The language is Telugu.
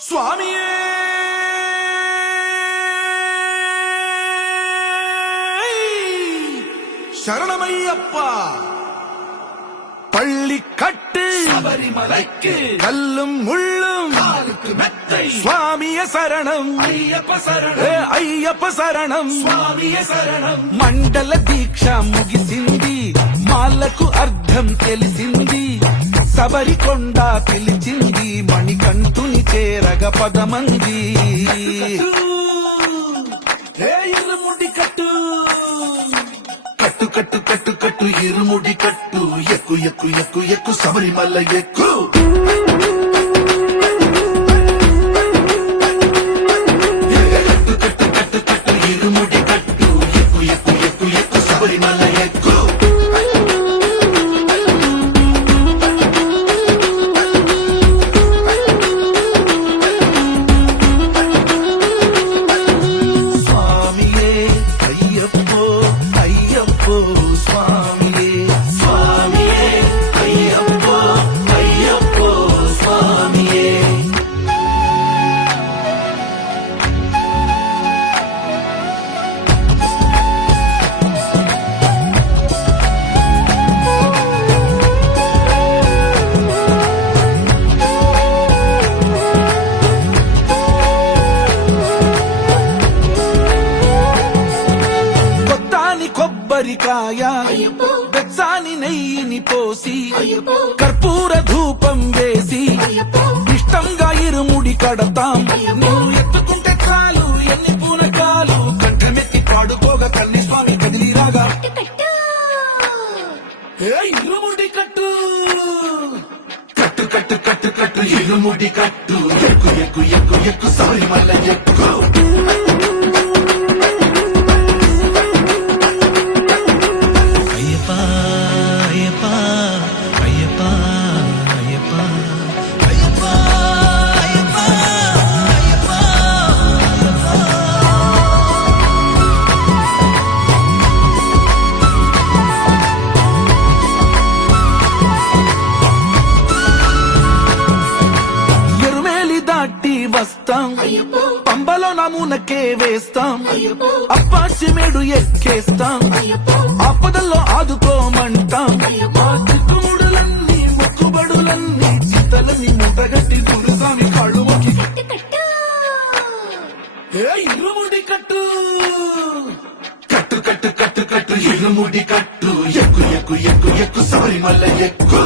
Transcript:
స్వామియే శరణమయ్యప్ప பள்ளிக்கட்டு சபரிமலைக்கு கல்லும் முள்ளும் காலுக்கு மெத்தை சுவாமிய சரணம் ஐயப்ப சரணம் అయ్యప్ప శరణం స్వామియ శరణం మండల దీక్ష ముగిసింది మాలకు అర్థం తెలిసింది శబరికొండ పిలిచింది మణికంఠుని చేరగ పదమంది ఇరుముడి కట్టు కట్టు కట్టు కట్టు కట్టు ఇరుముడి కట్టు ఎక్కు ఎక్కు ఎక్కు ఎక్కు శబరిమల ఎక్కు కట్టు కట్టు కట్టు కట్టు ఇరుముడి కట్టు ఎక్కు ఎక్కు ఎక్కు ఎక్కు శబరిమల ఎక్కు స్వామియే అయ్యప్పో అయ్యప్పో స్వామియే స్వామియే అయ్యప్పో అయ్యప్పో స్వామియే కొత్తాని కొబ్బరికాయ బెచ్చాని నెయ్యిని పోసి కర్పూర ధూపం వేసి ఇష్టంగా ఇరుముడి కడతాం నువ్వు ఎత్తుకుంటే చాలు ఎన్ని పూనకాలు కంఠమెత్తి పాడుకోగా కన్ని స్వామి కదిలిరాగా ఇరుముడి కట్టు కట్టు కట్టు కట్టు కట్టు ఇరుముడి కట్టు ఎక్కు ఎక్కు ఎక్కు ఎక్కు శబరిమల ఎక్కు అయ్యప్ప అయ్యప్ప అయ్యప్ప అయ్యప్ప అయ్యప్ప అయ్యప్ప అయ్యప్ప ఎరుమేలి దాటి వస్తాం పంబలో నమూనకే వేస్తాం అప్పాచిమేడు ఎక్కేస్తాం ఆపదల్లో ఆదుకోమంటాం మా చిక్కుముడులన్నీ మొక్కుబడులన్నీ చిత్తలన్నీ ముట్టగట్టి గురుస్వామి కాళ్ళు మొక్కి ఇరుముడి కట్టు కట్టు కట్టు కట్టు కట్టు ఇరుముడి కట్టు ఎక్కు ఎక్కు ఎక్కు ఎక్కు శబరిమల ఎక్కు